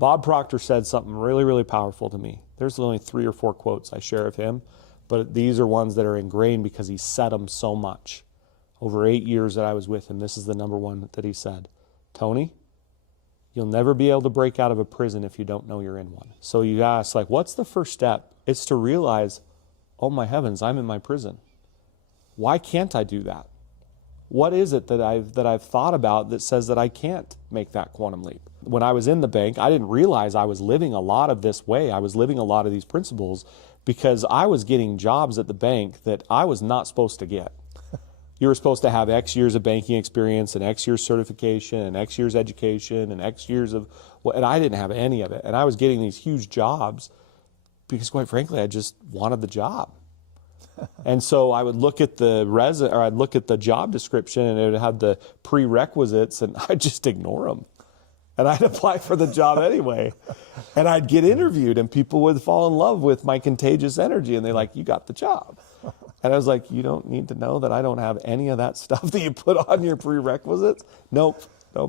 Bob Proctor said something really, really powerful to me. There's only 3 or 4 quotes I share of him, but these are ones that are ingrained because he said them so much. Over 8 years that I was with him, this is the number one that he said. Tony, you'll never be able to break out of a prison if you don't know you're in one. So you ask, like, what's the first step? It's to realize, oh my heavens, I'm in my prison. Why can't I do that? What is it that I've thought about that says that I can't make that quantum leap? When I was in the bank, I didn't realize I was living a lot of this way. I was living a lot of these principles because I was getting jobs at the bank that I was not supposed to get. You were supposed to have X years of banking experience and X years certification and X years education and X years of, and I didn't have any of it. And I was getting these huge jobs because, quite frankly, I just wanted the job. And so I would look at I'd look at the job description and it had the prerequisites and I'd just ignore them. And I'd apply for the job anyway. And I'd get interviewed and people would fall in love with my contagious energy and they're like, you got the job. And I was like, you don't need to know that I don't have any of that stuff that you put on your prerequisites? Nope,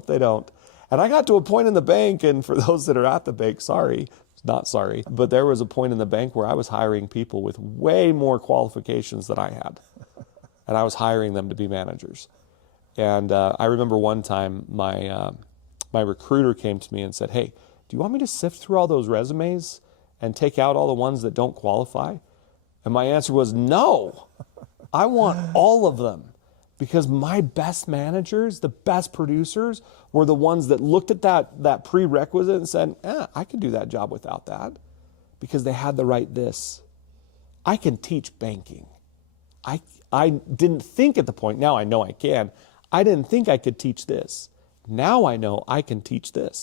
they don't. And I got to a point in the bank, and for those that are at the bank, sorry, not sorry, but there was a point in the bank where I was hiring people with way more qualifications than I had. And I was hiring them to be managers. And I remember one time my recruiter came to me and said, hey, do you want me to sift through all those resumes and take out all the ones that don't qualify? And my answer was no, I want all of them, because my best managers, the best producers, were the ones that looked at that prerequisite and said, I could do that job without that, because they had the right this. I can teach banking. I didn't think at the point, now I know I can, I didn't think I could teach this. Now I know I can teach this.